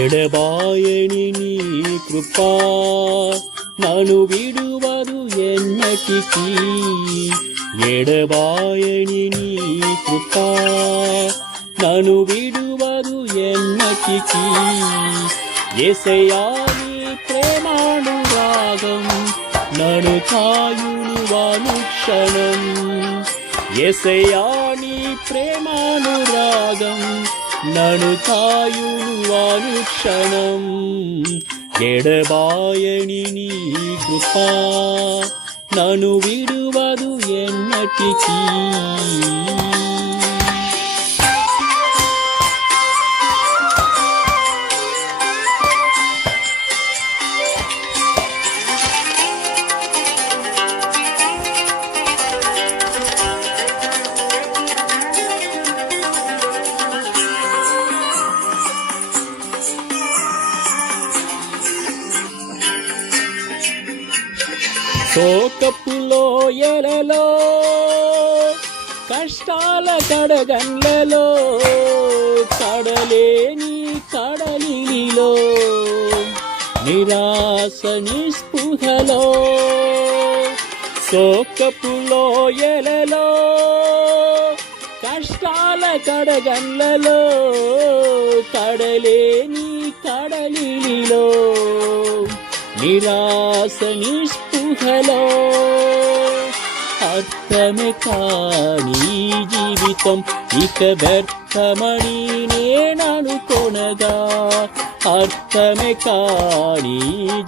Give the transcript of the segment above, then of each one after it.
ఎడబాయని నీ కృపా నన్ను విడువదు ఎన్నటికీ. ఎడబాయని నీ కృపా నన్ను విడువదు ఎన్నటికీ. యేసయ్యా నీ ప్రేమానురాగం నన్ను కాయును అనుక్షణం. యేసయ్యా నీ ప్రేమానురాగం నన్ను కాయును అనుక్షణం. ఎడబాయని నీ కృపా నన్ను విడువదు ఎన్నటికీ. శోకపులో ఎలలో కష్టాల కడగండ్లలో కడలేని కడలిలో నిరాశ నిస్పృహలో. శోకపులో ఎలలో కష్టాల కడగండ్లలో కడలేని కడలిలో నిరాశ నిస్పృహలో. అర్థమే కాని జీవితం ఇక వ్యర్థమని నేననుకొనగా. అర్థమే కాని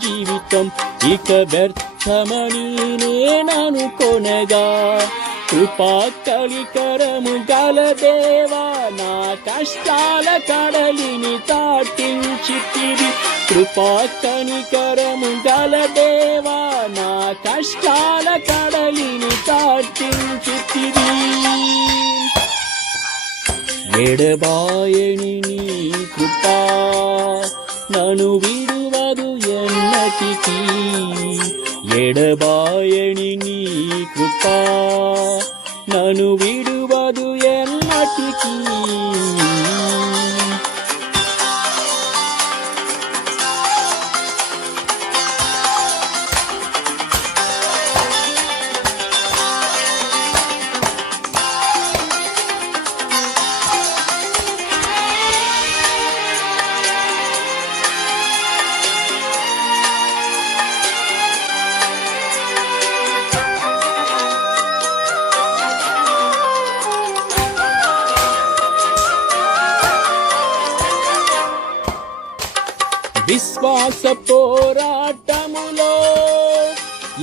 జీవితం ఇక వ్యర్థమని నేననుకొనగా. కృపా కనికరము గల దేవా నా కష్టాల కడలిని దాటించితివి. కృపా కనికరము గల దేవా నా కష్టాల కడలిని దాటించితివి. ఎడబాయని నీ కృపా నన్ను విడువదు ఎన్నటికీ. ఎడబాయని నీ కృపా నన్ను విడువదు ఎన్నటికీ. విశ్వాస పోరాటములో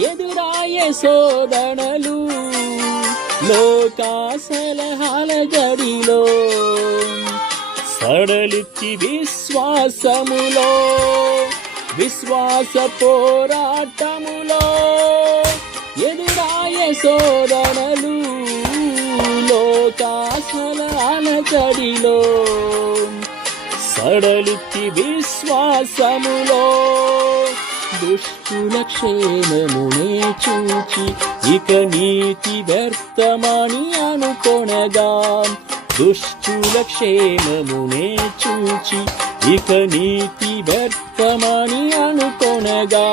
ఎదురాయే శోధనలు లోకాసలహాల గడిలో సడలికి విశ్వాసములో. విశ్వాస పోరాటములో ఎదురాయే శోధనలు లోకాసలహాల గడిలో సడలికి విశ్వాసములో. దుష్టుల క్షేమమునే చూచి ఇక నీతి వ్యర్థమని అనుకొనగా. దుష్టుల క్షేమమునే చూచి ఇక నీతి వ్యర్థమని అనుకొనగా.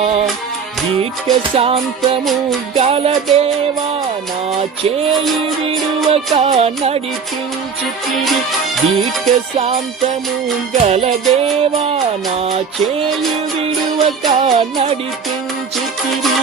దీర్ఘ శాంతము గల దేవా నా చేయి విడువక నడిపించితివి. దీర్ఘ శాంతము గల దేవా నా చేయి విడువక నడిపించితివి.